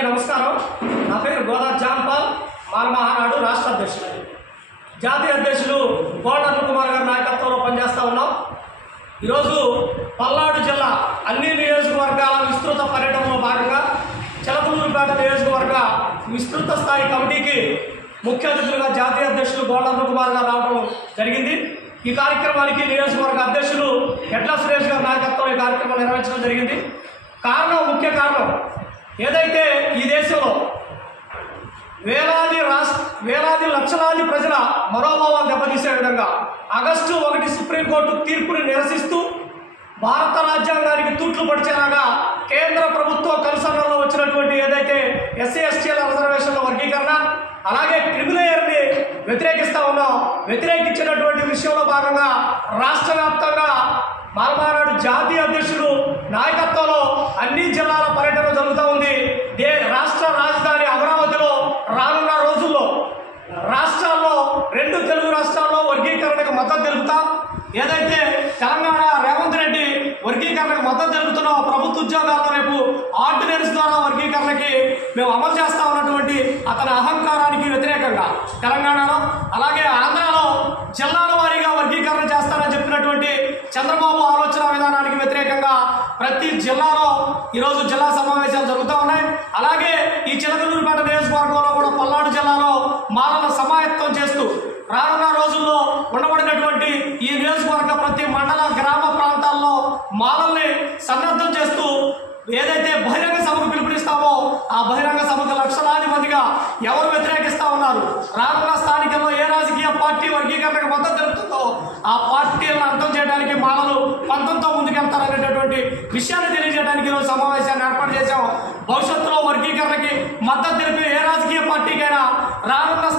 అందరికీ నమస్కారం. నా పేరు గోదా జాంపాల్, మాల మహానాడు రాష్ట్ర అధ్యక్షుడు. జాతీయ అధ్యక్షులు కోట కుమార్ గారి నాయకత్వంలో పనిచేస్తూ ఉన్నాం. ఈరోజు పల్నాడు జిల్లా అన్ని నియోజకవర్గాల విస్తృత పర్యటనలో భాగంగా చిలకలూరుపేట నియోజకవర్గ విస్తృత స్థాయి కమిటీకి ముఖ్య అతిథులుగా జాతీయ అధ్యక్షులు కోట కుమార్ గారు రావడం జరిగింది. ఈ కార్యక్రమానికి నియోజకవర్గ అధ్యక్షులు ఎడ్ల సురేష్ గారి నాయకత్వంలో ఈ కార్యక్రమం నిర్వహించడం జరిగింది. ముఖ్య కారణం ఏదైతే ఈ దేశంలో వేలాది లక్షలాది ప్రజల మనోభావాలు దెబ్బతీసే విధంగా ఆగస్టు 1 సుప్రీంకోర్టు తీర్పుని నిరసిస్తూ భారత రాజ్యాంగానికి తూట్లు పడిచేలాగా కేంద్ర ప్రభుత్వం కనుసన్నలో వచ్చినటువంటి ఏదైతే ఎస్సీ ఎస్టీల రిజర్వేషన్ల వర్గీకరణ అలాగే క్రిమిలేయర్ని వ్యతిరేకించినటువంటి విషయంలో భాగంగా రాష్ట్ర వ్యాప్తంగా మాలమహానాడు జాతీయ అధ్యక్షులు నాయకత్వంలో అన్ని జిల్లాల పర్యటన జరుగుతూ ఉంది. రాష్ట్ర రాజధాని అమరావతిలో రానున్న రోజుల్లో రాష్ట్రాల్లో 2 తెలుగు రాష్ట్రాల్లో వర్గీకరణకు మద్దతు తెలుపుతాం. ఏదైతే తెలంగాణ రేవంత్ రెడ్డి వర్గీకరణకు మద్దతు తెలుపుతున్న ప్రభుత్వ ఉద్యోగాల్లో రేపు ఆర్డినెన్స్ ద్వారా వర్గీకరణకి మేము అమలు చేస్తా ఉన్నటువంటి అతని అహంకారానికి వ్యతిరేకంగా తెలంగాణలో అలాగే ఆంధ్రాలో జిల్లాల వారీగా వర్గీకరణ చేస్తానని చెప్పినటువంటి చంద్రబాబు ఆలోచన విధానానికి వ్యతిరేకంగా ప్రతి జిల్లాలో ఈరోజు జిల్లా సమావేశాలు జరుగుతూ ఉన్నాయి. అలాగే ఈ చిలకలూరుపేట నియోజకవర్గంలో కూడా పల్నాడు జిల్లాలో మాలలను సమాయత్తం చేస్తూ రానున్న రోజుల్లో ఉండబడినటువంటి ఈ నియోజకవర్గ ప్రతి మండల గ్రామ ప్రాంతాల్లో మాలల్ని సన్నద్ధం చేస్తూ ఏదైతే బహిరంగ సభకు పిలుపునిస్తామో ఆ బహిరంగ సభకు లక్షలాది మందిగా ఎవరు వ్యతిరేకిస్తా ఉన్నారు, రానున్న స్థానికంలో ఏ రాజకీయ పార్టీ వర్గీకరణకు మద్దతు తెలుపుతుందో ఆ పార్టీలను అర్థం చేయడానికి మాలలు పంతంతో ముందుకెళ్తారనేటటువంటి విషయాన్ని తెలియజేయడానికి ఈరోజు సమావేశాన్ని ఏర్పాటు చేశాం. భవిష్యత్తులో వర్గీకరణకి మద్దతు తెలిపే ఏ రాజకీయ పార్టీకైనా రానున్న